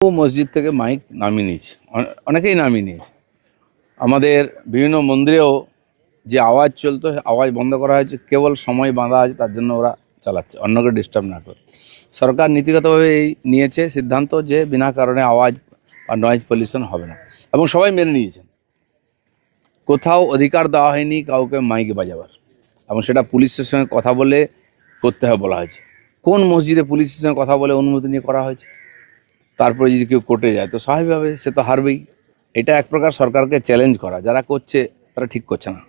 মসজিদ থেকে মাইক নামিয়ে নিয়েছে, অনেকেই নামিয়ে নিয়েছে। আমাদের বিভিন্ন মন্দিরেও যে আওয়াজ চলতো আওয়াজ বন্ধ করা হয়েছে, কেবল সময় বাঁধা আছে, তার জন্য ওরা চালাচ্ছে, অন্যকে ডিস্টার্ব না করে। সরকার নীতিগতভাবে এই নিয়েছে সিদ্ধান্ত যে বিনা কারণে আওয়াজ বা নয়েজ পলিউশন হবে না, এবং সবাই মেনে নিয়েছেন। কোথাও অধিকার দেওয়া হয়নি কাউকে মাইকে বাজাবার, এবং সেটা পুলিশের সঙ্গে কথা বলে করতে হবে বলা হয়েছে। কোন মসজিদে পুলিশের সঙ্গে কথা বলে অনুমতি নিয়ে করা হয়েছে? তারপরে যদি কেউ কোর্টে যায় তো স্বাভাবিকভাবে সে তো হারবেই। এটা এক প্রকার সরকারকে চ্যালেঞ্জ করা, যারা করছে তারা ঠিক করছে না।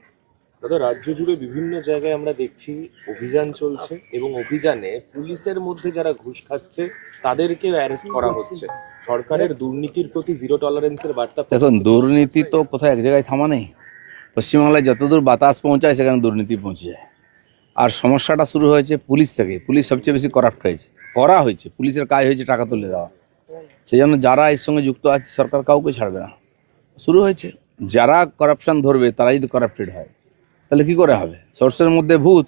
দাদা, রাজ্য জুড়ে বিভিন্ন জায়গায় আমরা দেখছি অভিযান চলছে, এবং অভিযানে পুলিশের মধ্যে যারা ঘুষ খাচ্ছে তাদেরকেও অ্যারেস্ট করা হচ্ছে। সরকারের দুর্নীতির প্রতি জিরো টলারেন্সের বার্তা। দেখুন, দুর্নীতি তো কোথাও এক জায়গায় থামা নেই। পশ্চিমবাংলায় যতদূর বাতাস পৌঁছায় সেখানে দুর্নীতি পৌঁছে যায়। আর সমস্যাটা শুরু হয়েছে পুলিশ থেকে। পুলিশ সবচেয়ে বেশি করাপ্ট হয়েছে। পুলিশের কাজ হয়েছে টাকা তুলে দেওয়া। সেই জন্য যারা এর সঙ্গে যুক্ত আছে সরকার কাউকে ছাড়বে না। শুরু হয়েছে, যারা করাপশন ধরবে তারা যদি করাপ্টেড হয় তাহলে কি করে হবে? সোর্সের মধ্যে ভূত।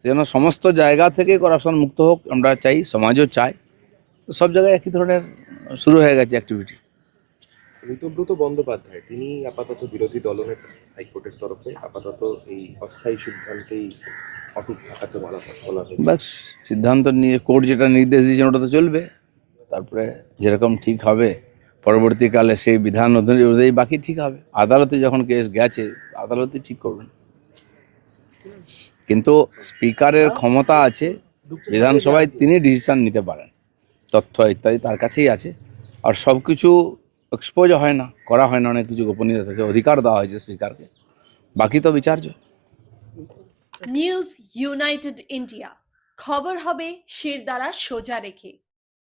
সেজন্য সমস্ত জায়গা থেকে করাপশন মুক্ত হোক আমরা চাই, সমাজও চায়। সব জায়গায় একই ধরনের শুরু হয়ে গেছে অ্যাক্টিভিটি। ঋতব্রত বন্দ্যোপাধ্যায় তিনি আপাতত বিরোধী দলনেতা, হাইকোর্টের তরফে আপাতত এই অস্থায়ী সিদ্ধান্তেই অটুট থাকাতে বলা হয়েছে। বাস, সিদ্ধান্ত নিয়ে কোর্ট যেটা নির্দেশ দিয়েছেন ওটা তো চলবে। তারপরে যেরকম ঠিক হবে পরবর্তীকালে সেই বিধান অনুযায়ী বাকি ঠিক হবে। আদালতে যখন কেস গেছে আদালতে ঠিক করবেন। কিন্তু স্পিকারের ক্ষমতা আছে, বিধানসভায় তিনি ডিসিশন নিতে পারেন, তথ্য ইত্যাদি তার কাছেই আছে। আর সব কিছু এক্সপোজ হয় না, করা হয় না, অনেক কিছু গোপনীয়তা থেকে অধিকার দেওয়া হয়েছে স্পিকারকে, বাকি তো বিচার্য। নিউজ ইউনাইটেড ইন্ডিয়া, খবর হবে শিরদাঁড়া সোজা রেখে।